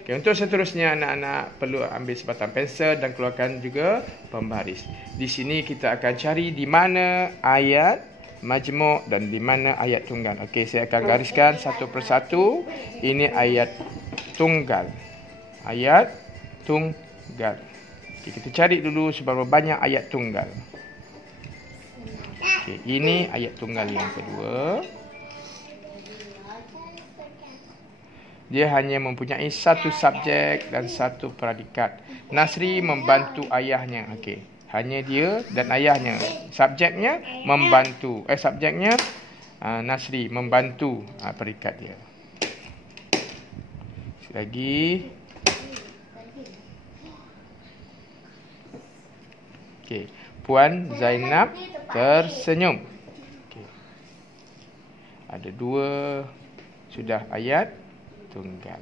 Okay, untuk seterusnya anak-anak perlu ambil sebatang pensel dan keluarkan juga pembaris. Di sini kita akan cari di mana ayat majmuk dan di mana ayat tunggal. Okey, saya akan gariskan satu persatu. Ini ayat tunggal. Ayat tunggal. Okey, kita cari dulu seberapa banyak ayat tunggal. Okey, ini ayat tunggal yang kedua. Dia hanya mempunyai satu subjek dan satu predikat. Nasri membantu ayahnya. Okey, hanya dia dan ayahnya. Subjeknya membantu. Subjeknya Nasri membantu predikat dia. Lagi. Okey, Puan Zainab tersenyum. Okey. Ada dua sudah ayat tunggal.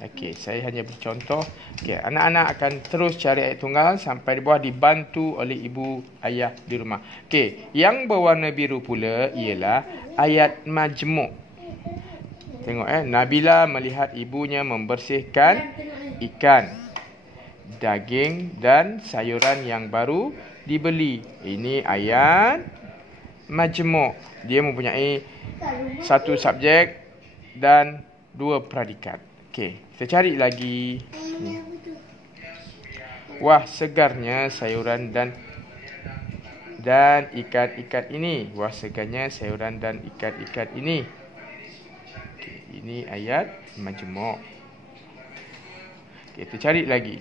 Okey, saya hanya bercontoh. Okey, anak-anak akan terus cari ayat tunggal sampai di bawah dibantu oleh ibu ayah di rumah. Okey, yang berwarna biru pula ialah ayat majmuk. Tengok Nabila melihat ibunya membersihkan ikan, daging dan sayuran yang baru dibeli. Ini ayat majmuk. Dia mempunyai satu subjek dan dua predikat. Okey, kita cari lagi. Ni. Wah, segarnya sayuran dan ikan-ikan ini. Wah, segarnya sayuran dan ikan-ikan ini. Okey, ini ayat majmuk. Okey, kita cari lagi.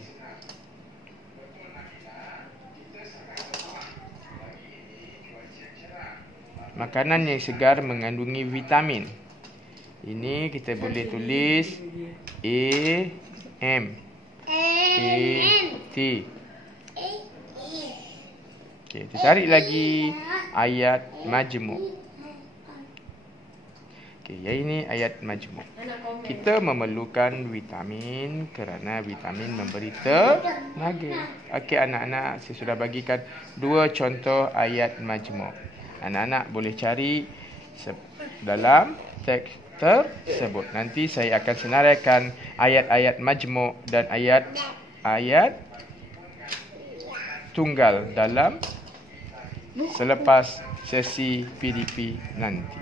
Makanan yang segar mengandungi vitamin. Ini kita boleh tulis A-M-A-T. Okey, kita cari lagi ayat majmuk. Okey, yang ini ayat majmuk. Kita memerlukan vitamin kerana vitamin memberi tenaga. Okey anak-anak, saya sudah bagikan dua contoh ayat majmuk. Anak-anak boleh cari dalam teks tersebut. Nanti saya akan senaraikan ayat-ayat majmuk dan ayat tunggal dalam selepas sesi PDP nanti.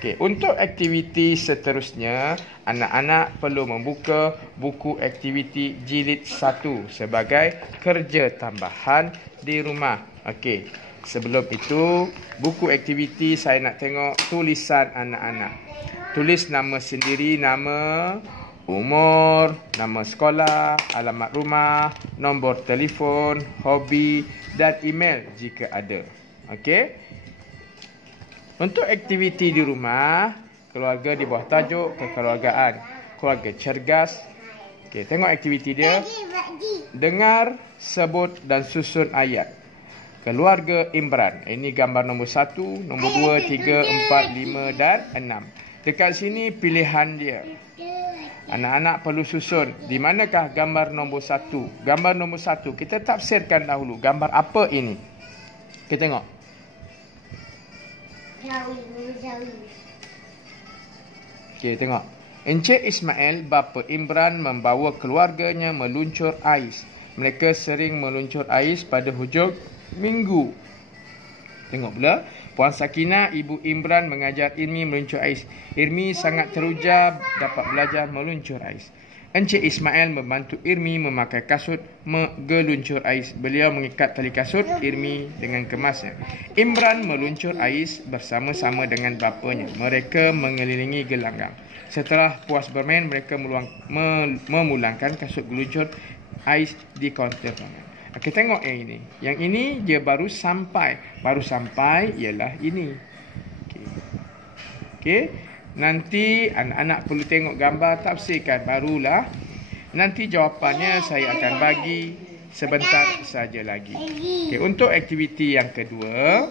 Okey, untuk aktiviti seterusnya, anak-anak perlu membuka buku aktiviti jilid 1 sebagai kerja tambahan di rumah. Okey, sebelum itu, buku aktiviti saya nak tengok tulisan anak-anak. Tulis nama sendiri, nama, umur, nama sekolah, alamat rumah, nombor telefon, hobi dan email jika ada. Okey. Untuk aktiviti di rumah, keluarga di bawah tajuk kekeluargaan, keluarga cergas. Okey, tengok aktiviti dia. Dengar, sebut dan susun ayat. Keluarga Imran. Ini gambar nombor 1, nombor 2, 3, 4, 5 dan 6. Dekat sini pilihan dia. Anak-anak perlu susun. Di manakah gambar nombor 1? Gambar nombor 1. Kita tafsirkan dahulu. Gambar apa ini? Kita tengok. Okey, tengok. Encik Ismail, bapa Imran membawa keluarganya meluncur ais. Mereka sering meluncur ais pada hujung minggu. Tengok pula. Puan Sakinah, ibu Imran mengajar Irmi meluncur ais. Irmi sangat teruja dapat belajar meluncur ais. Encik Ismail membantu Irmi memakai kasut menggeluncur ais. Beliau mengikat tali kasut Irmi dengan kemasnya. Imran meluncur ais bersama-sama dengan bapanya. Mereka mengelilingi gelanggang. Setelah puas bermain, mereka memulangkan kasut geluncur ais di kaunter pangan. Okey, tengok yang ini. Yang ini dia baru sampai. Baru sampai ialah ini. Okey. Okey. Nanti anak-anak perlu tengok gambar, tafsirkan barulah. Nanti jawapannya saya akan bagi sebentar saja lagi. Okey, untuk aktiviti yang kedua,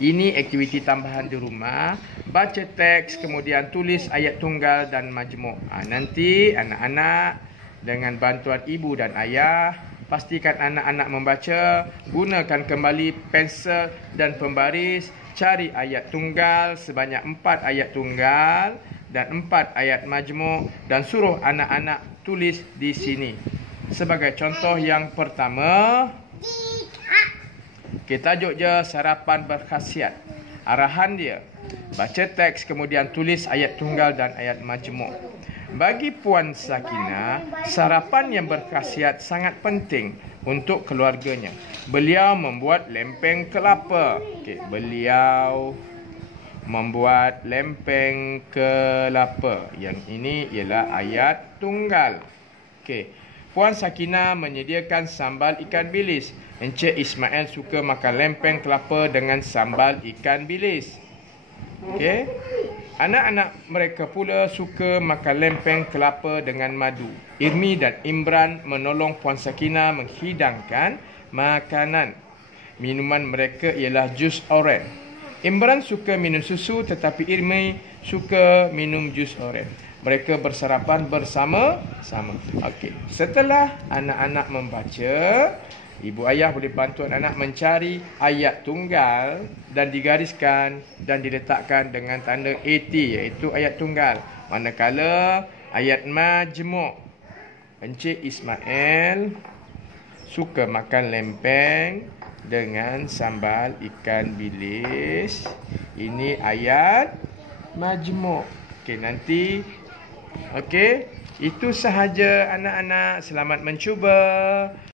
ini aktiviti tambahan di rumah. Baca teks, kemudian tulis ayat tunggal dan majmuk. Nanti anak-anak dengan bantuan ibu dan ayah, pastikan anak-anak membaca, gunakan kembali pensel dan pembaris, cari ayat tunggal sebanyak 4 ayat tunggal dan 4 ayat majmu' dan suruh anak-anak tulis di sini. Sebagai contoh yang pertama, kita tajuk je sarapan berkhasiat. Arahan dia, baca teks kemudian tulis ayat tunggal dan ayat majmu'. Bagi Puan Sakinah, sarapan yang berkhasiat sangat penting untuk keluarganya. Beliau membuat lempeng kelapa. Beliau membuat lempeng kelapa. Yang ini ialah ayat tunggal. Puan Sakinah menyediakan sambal ikan bilis. Encik Ismail suka makan lempeng kelapa dengan sambal ikan bilis. Anak-anak mereka pula suka makan lempeng kelapa dengan madu. Irmi dan Imran menolong Puan Sakinah menghidangkan makanan. Minuman mereka ialah jus oren. Imran suka minum susu tetapi Irmi suka minum jus oren. Mereka bersarapan bersama-sama. Setelah anak-anak membaca, ibu ayah boleh bantu anak-anak mencari ayat tunggal dan digariskan dan diletakkan dengan tanda AT, iaitu ayat tunggal. Manakala ayat majmu', Encik Ismail suka makan lempeng dengan sambal ikan bilis. Ini ayat majmu'. Nanti itu sahaja anak-anak. Selamat mencuba.